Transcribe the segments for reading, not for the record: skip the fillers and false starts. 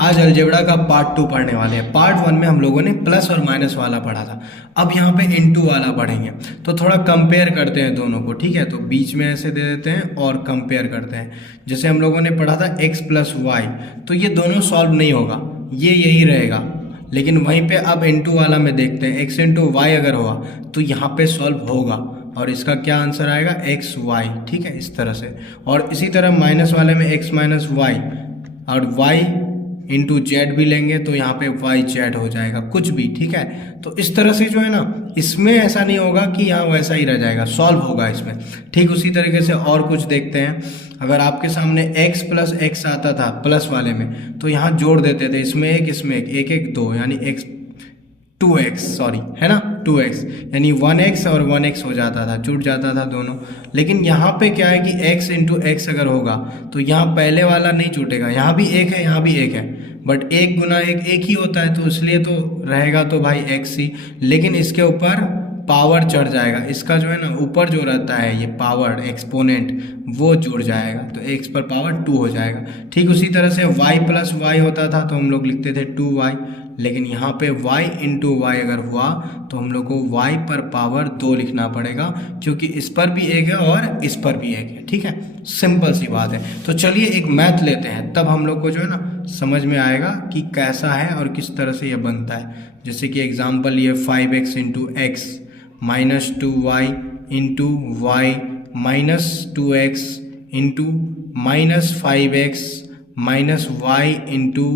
आज अलजेब्रा का पार्ट 2 पढ़ने वाले हैं। पार्ट 1 में हम लोगों ने प्लस और माइनस वाला पढ़ा था। अब यहाँ पे इनटू वाला पढ़ेंगे, तो थोड़ा कंपेयर करते हैं दोनों को, ठीक है। तो बीच में ऐसे दे देते हैं और कंपेयर करते हैं। जैसे हम लोगों ने पढ़ा था x प्लस वाई, तो ये दोनों सॉल्व नहीं होगा, ये यही रहेगा। लेकिन वहीं पे अब इनटू वाला में देखते हैं, x इंटू वाई अगर हुआ तो यहाँ पे सॉल्व होगा और इसका क्या आंसर आएगा एक्स वाई, ठीक है, इस तरह से। और इसी तरह माइनस वाले में x माइनस वाई और y इंटू जेड भी लेंगे तो यहाँ पे वाई जेड हो जाएगा, कुछ भी, ठीक है। तो इस तरह से जो है ना, इसमें ऐसा नहीं होगा कि यहाँ वैसा ही रह जाएगा, सॉल्व होगा इसमें। ठीक उसी तरीके से और कुछ देखते हैं। अगर आपके सामने x प्लस एक्स आता था प्लस वाले में, तो यहाँ जोड़ देते थे, इसमें एक इसमें एक एक दो, यानी x 2x, सॉरी, है ना, 2x, यानी 1x और 1x हो जाता था, जुड़ जाता था दोनों। लेकिन यहाँ पे क्या है कि x इंटू एक्स अगर होगा तो यहाँ पहले वाला नहीं जुटेगा, यहाँ भी एक है, यहाँ भी एक है, बट एक गुना एक एक ही होता है, तो इसलिए तो रहेगा तो भाई x ही। लेकिन इसके ऊपर पावर चढ़ जाएगा, इसका जो है ना ऊपर जो रहता है ये पावर एक्सपोनेंट, वो जुड़ जाएगा, तो x पर पावर 2 हो जाएगा। ठीक उसी तरह से y प्लस वाई होता था तो हम लोग लिखते थे 2y, लेकिन यहाँ पे y इंटू वाई अगर हुआ तो हम लोग को y पर पावर 2 लिखना पड़ेगा, क्योंकि इस पर भी एक है और इस पर भी एक है, ठीक है। सिंपल सी बात है। तो चलिए एक मैथ लेते हैं, तब हम लोग को जो है ना समझ में आएगा कि कैसा है और किस तरह से ये बनता है। जैसे कि एग्जाम्पल ये 5x into X minus 2y into Y minus 2x into minus 5x minus Y into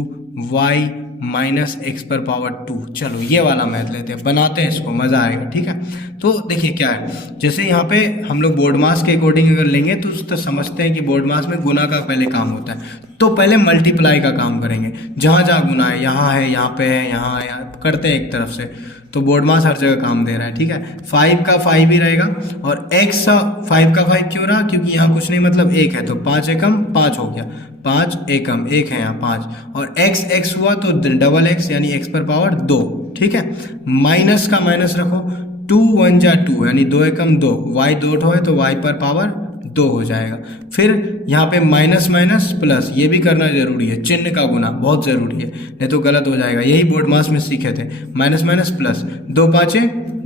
Y minus X पर पावर 2। चलो ये वाला मैथ लेते हैं, बनाते हैं इसको, मज़ा आएगा, ठीक है। तो देखिए क्या है, जैसे यहाँ पे हम लोग बोर्ड मास के अकॉर्डिंग अगर लेंगे तो समझते हैं कि बोर्ड मास में गुना का पहले काम होता है, तो पहले मल्टीप्लाई का काम करेंगे। जहाँ जहाँ गुना है, यहाँ है, यहाँ पे है, यहाँ है, करते हैं एक तरफ से, तो बोर्ड मास हर जगह काम दे रहा है, ठीक है। 5 का 5 ही रहेगा, और x 5 का 5 क्यों रहा, क्योंकि यहाँ कुछ नहीं, मतलब 1 है, तो 5 एकम 5 हो गया, 5 एकम 1 है यहाँ 5, और x हुआ तो डबल x यानी x पर पावर 2, ठीक है। माइनस का माइनस रखो, 2 1 जा 2 यानी 2 एकम 2, y 2 है तो y पर पावर 2 हो जाएगा। फिर यहाँ पे माइनस माइनस प्लस, ये भी करना जरूरी है, चिन्ह का गुना बहुत जरूरी है, नहीं तो गलत हो जाएगा। यही बोर्ड मास में सीखे थे, माइनस माइनस प्लस, 2 5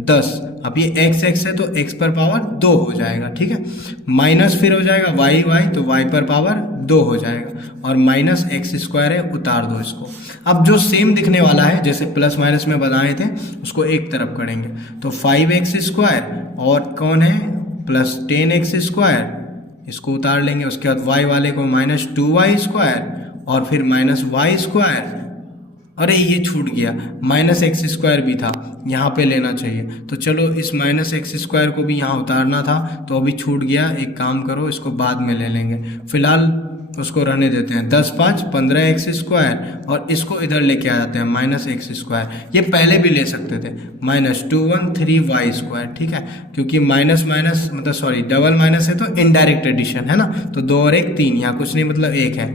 10। अब ये x है तो x पर पावर 2 हो जाएगा, ठीक है। माइनस फिर हो जाएगा y तो y पर पावर 2 हो जाएगा, और माइनस एक्स स्क्वायर है, उतार दो इसको। अब जो सेम दिखने वाला है, जैसे प्लस माइनस में बनाए थे, उसको एक तरफ करेंगे, तो 5x स्क्वायर और कौन है प्लस 10x स्क्वायर, इसको उतार लेंगे। उसके बाद y वाले को माइनस 2y स्क्वायर और फिर माइनस वाई स्क्वायर। अरे ये छूट गया, माइनस एक्स स्क्वायर भी था, यहाँ पे लेना चाहिए, तो चलो इस माइनस एक्स स्क्वायर को भी यहाँ उतारना था, तो अभी छूट गया। एक काम करो, इसको बाद में ले लेंगे, फिलहाल उसको रहने देते हैं। 10 5 15 एक्स स्क्वायर, और इसको इधर लेके आ जाते हैं माइनस एक्स स्क्वायर। ये पहले भी ले सकते थे, माइनस 2 1 3 वाई स्क्वायर, ठीक है, क्योंकि माइनस माइनस मतलब सॉरी डबल माइनस है तो इनडायरेक्ट एडिशन है ना, तो 2 और 1 3, यहाँ कुछ नहीं, मतलब 1 है।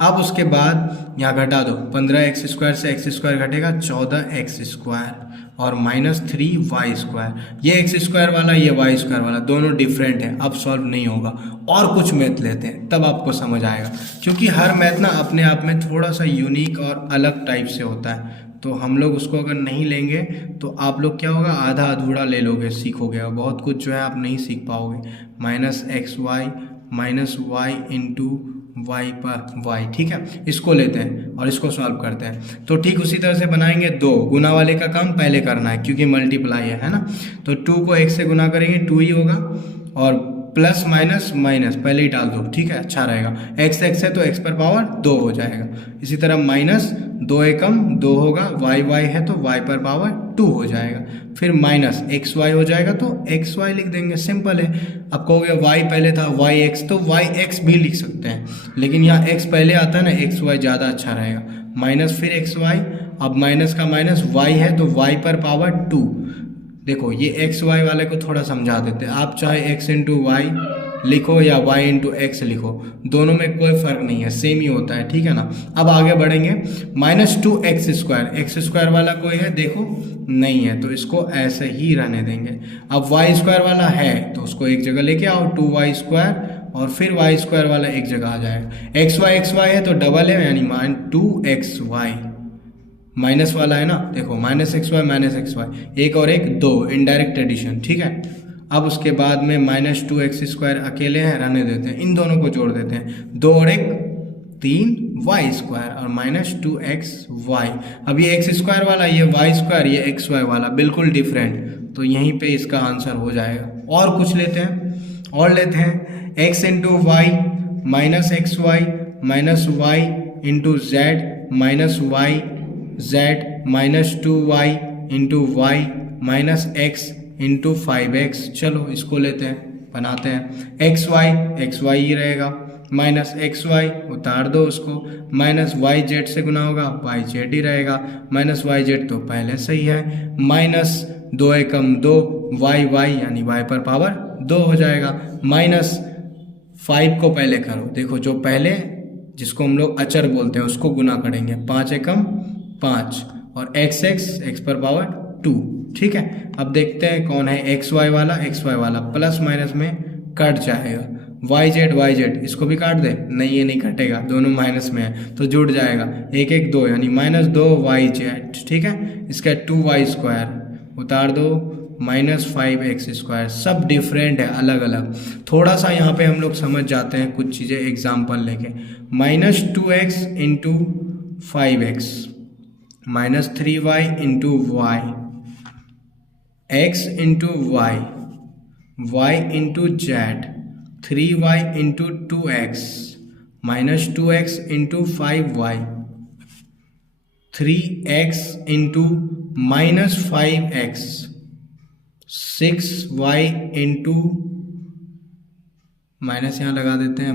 अब उसके बाद यहाँ घटा दो, 15 एक्स स्क्वायर से एक्स स्क्वायर घटेगा 14 एक्स स्क्वायर और माइनस 3 वाई स्क्वायर। ये एक्स स्क्वायर वाला, ये वाई स्क्वायर वाला, दोनों डिफरेंट है, अब सॉल्व नहीं होगा। और कुछ मैथ लेते हैं, तब आपको समझ आएगा, क्योंकि हर मैथ ना अपने आप में थोड़ा सा यूनिक और अलग टाइप से होता है, तो हम लोग उसको अगर नहीं लेंगे तो आप लोग क्या होगा, आधा अधूरा ले लोगे, सीखोगे, और बहुत कुछ जो है आप नहीं सीख पाओगे। Minus X Y minus Y into Y पर वाई, ठीक है। इसको लेते हैं और इसको सॉल्व करते हैं। तो ठीक उसी तरह से बनाएंगे, 2 गुना वाले का काम पहले करना है, क्योंकि मल्टीप्लाई है ना, तो 2 को 1 से गुना करेंगे 2 ही होगा, और प्लस माइनस माइनस पहले ही डाल दो, ठीक है, अच्छा रहेगा। x है तो x पर पावर 2 हो जाएगा। इसी तरह माइनस 2 एकम 2 होगा, y है तो y पर पावर 2 हो जाएगा। फिर माइनस xy हो जाएगा तो xy लिख देंगे, सिंपल है। अब कहोगे y पहले था yx, तो yx भी लिख सकते हैं, लेकिन यहाँ x पहले आता है ना, xy ज़्यादा अच्छा रहेगा। माइनस फिर xy, अब माइनस का माइनस y है तो y पर पावर 2। देखो ये एक्स वाई वाले को थोड़ा समझा देते हैं, आप चाहे x इंटू वाई लिखो या y इंटू एक्स लिखो, दोनों में कोई फर्क नहीं है, सेम ही होता है, ठीक है ना। अब आगे बढ़ेंगे, minus 2 x square, x square वाला कोई है, देखो नहीं है, तो इसको ऐसे ही रहने देंगे। अब वाई स्क्वायर वाला है तो उसको एक जगह लेके आओ, 2y स्क्वायर और फिर वाई स्क्वायर वाला एक जगह आ जाएगा। एक्स वाई है तो डबल है, यानी -2xy, माइनस वाला है ना, देखो -xy, एक और एक 2, इनडायरेक्ट एडिशन, ठीक है। अब उसके बाद में -2x² अकेले हैं, रहने देते हैं, इन दोनों को जोड़ देते हैं, 2 और 1 3y² और -2xy। अब ये x² वाला, ये y², ये xy वाला बिल्कुल डिफरेंट, तो यहीं पे इसका आंसर हो जाएगा। और कुछ लेते हैं, x into Y -xy -y into z -y z -2y into y -x into 5x। चलो इसको लेते हैं, बनाते हैं। xy ही रहेगा, -xy उतार दो उसको, -yz से गुना होगा, yz ही रहेगा, -yz तो पहले से ही है, -2 एकम 2 y यानी y पर पावर 2 हो जाएगा। -5 को पहले करो, देखो जो पहले जिसको हम लोग अचर बोलते हैं उसको गुना करेंगे, 5 एकम 5 और x पर पावर 2, ठीक है। अब देखते हैं कौन है xy वाला, प्लस माइनस में कट जाएगा, yz इसको भी काट दे, नहीं ये नहीं कटेगा, दोनों माइनस में है तो जुड़ जाएगा, 1 1 2 यानी -2yz, ठीक है। इसका 2y² उतार दो, -5x², सब डिफरेंट है, अलग अलग। थोड़ा सा यहाँ पे हम लोग समझ जाते हैं कुछ चीज़ें एग्जाम्पल लेके, -2x into 5x -3y into y, x into y into z, 3y into 2x -2x into 5y, 3x into -5x, 6y into minus यहाँ लगा देते हैं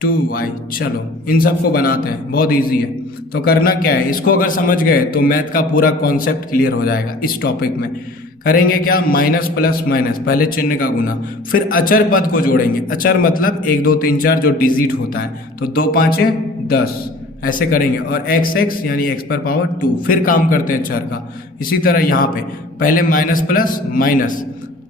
-2y। चलो इन सबको बनाते हैं, बहुत इजी है। तो करना क्या है, इसको अगर समझ गए तो मैथ का पूरा कॉन्सेप्ट क्लियर हो जाएगा। इस टॉपिक में करेंगे क्या, माइनस प्लस माइनस, पहले चिन्ह का गुना, फिर अचर पद को जोड़ेंगे। अचर मतलब 1 2 3 4 जो डिजिट होता है, तो 2 5 10 ऐसे करेंगे, और x यानी x पर पावर 2, फिर काम करते हैं चर का। इसी तरह यहाँ पे पहले माइनस प्लस माइनस,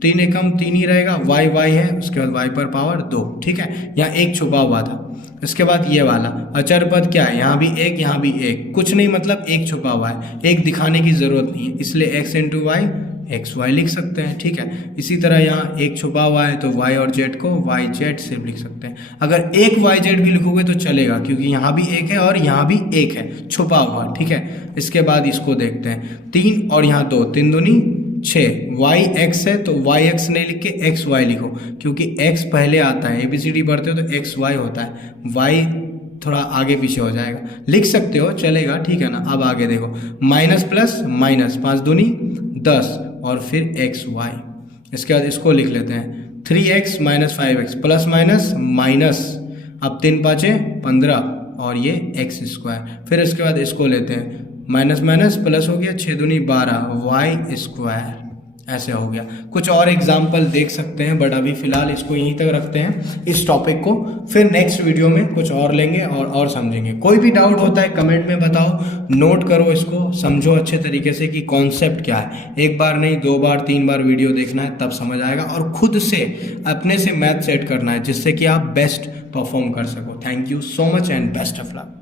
3 एकम 3 ही रहेगा, y है, उसके बाद y पर पावर 2, ठीक है। यहाँ एक छुपा हुआ था। इसके बाद ये वाला अचर पद क्या है, यहाँ भी एक, यहाँ भी एक, कुछ नहीं मतलब एक छुपा हुआ है, एक दिखाने की जरूरत नहीं है, इसलिए x इंटू वाई xy लिख सकते हैं, ठीक है। इसी तरह यहाँ एक छुपा हुआ है तो y और z को yz से लिख सकते हैं। अगर एक yz भी लिखोगे तो चलेगा, क्योंकि यहाँ भी एक है और यहाँ भी एक है छुपा हुआ, ठीक है। इसके बाद इसको देखते हैं, 3 और यहाँ 2, 3 दूनी 6, yx है तो yx नहीं लिख के xy लिखो, क्योंकि x पहले आता है, ABCD पढ़ते हो तो xy होता है, y थोड़ा आगे पीछे हो जाएगा, लिख सकते हो चलेगा, ठीक है ना। अब आगे देखो, माइनस प्लस माइनस, 5 दूनी 10 और फिर xy। इसके बाद इसको लिख लेते हैं, 3x - 5x plus minus minus, अब 3 5 15 और ये x²। फिर इसके बाद इसको लेते हैं, माइनस माइनस प्लस हो गया, 6 दूनी 12 y², ऐसे हो गया। कुछ और एग्जाम्पल देख सकते हैं, बट अभी फिलहाल इसको यहीं तक रखते हैं इस टॉपिक को, फिर नेक्स्ट वीडियो में कुछ और लेंगे और समझेंगे। कोई भी डाउट होता है कमेंट में बताओ, नोट करो, इसको समझो अच्छे तरीके से कि कॉन्सेप्ट क्या है। एक बार नहीं 2 बार 3 बार वीडियो देखना है, तब समझ आएगा, और खुद से अपने से मैथ सेट करना है, जिससे कि आप बेस्ट परफॉर्म कर सको। Thank you so much and best of luck.